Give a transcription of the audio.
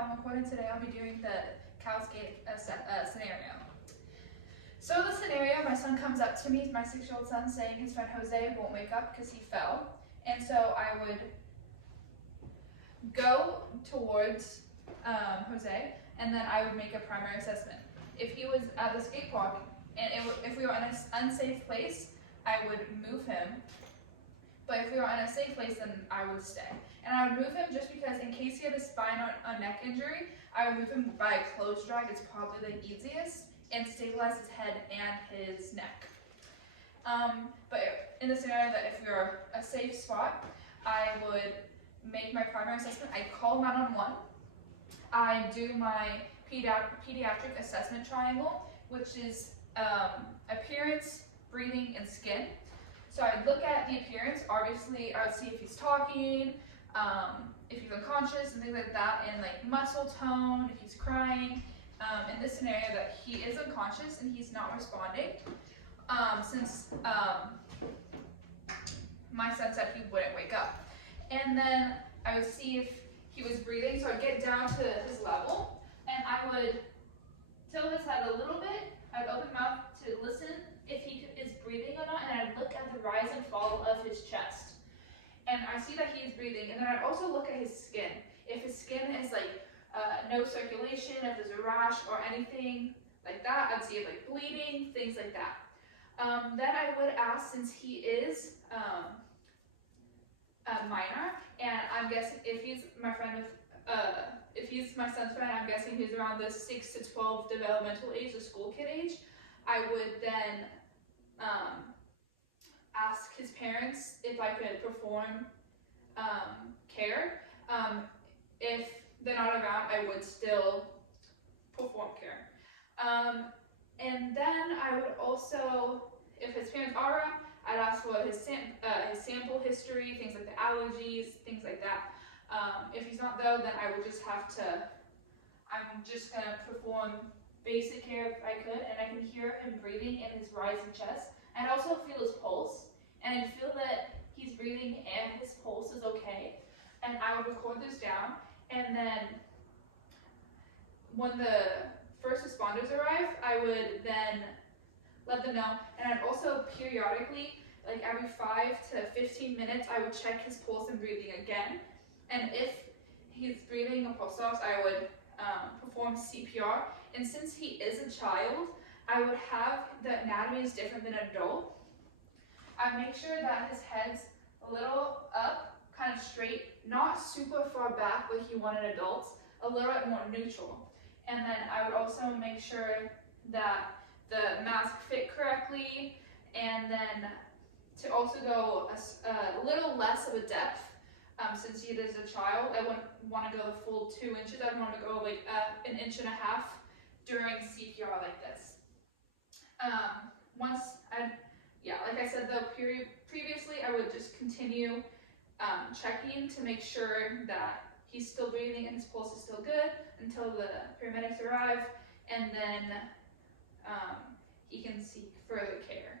Callum McCoy, and today I'll be doing the Cow's Gate scenario. So the scenario, my son comes up to me, my 6-year-old son, saying his friend Jose won't wake up because he fell. And so I would go towards Jose, and then I would make a primary assessment. If he was at the skate park, and if we were in an unsafe place, I would move him. But if we were in a safe place, then I would stay. And I would move him just because in case he had a spine or a neck injury, I would move him by a clothes drag. It's probably the easiest, and stabilize his head and his neck. But in the scenario that if we were a safe spot, I would make my primary assessment. I call 911. I do my pediatric assessment triangle, which is appearance, breathing, and skin. So I'd look at the appearance. Obviously, I would see if he's talking, if he's unconscious, and things like that, and like muscle tone, if he's crying. In this scenario, that he is unconscious and he's not responding, since my son said he wouldn't wake up. And then I would see if he was breathing, so I'd get down to his level, and I would tilt his head a little bit. I'd open mouth to listen if he is breathing or not, and I'd look at the rise and fall of his chest. And I see that he is breathing, and then I'd also look at his skin. If his skin is like no circulation, if there's a rash or anything like that, I'd see it like bleeding, things like that. Then I would ask, since he is a minor, and I'm guessing if he's my friend with, if he's my son's friend, I'm guessing he's around the 6 to 12 developmental age, the school kid age, I would then ask his parents if I could perform care. If they're not around, I would still perform care. And then I would also, if his parents are around, I'd ask for his sample history, things like the allergies, things like that. If he's not though, then I would just have to, I'm just gonna perform basic care if I could, and I can hear him breathing in his rising chest. And also feel his pulse, and I'd feel that he's breathing and his pulse is okay. And I would record this down, and then when the first responders arrive, I would then let them know, and I'd also periodically, like every 5 to 15 minutes, I would check his pulse and breathing again. And if he's breathing or pulse stops, I would perform CPR. And since he is a child, I would have, the anatomy is different than an adult. I make sure that his head's a little up, kind of straight, not super far back like you want in adults, a little bit more neutral. And then I would also make sure that the mask fit correctly, and then to also go a little less of a depth, since he is a child. I wouldn't want to go the full 2 inches. I'd want to go like 1.5 inches during CPR like this. Like I said, though, previously, I would just continue checking to make sure that he's still breathing and his pulse is still good until the paramedics arrive, and then he can seek further care.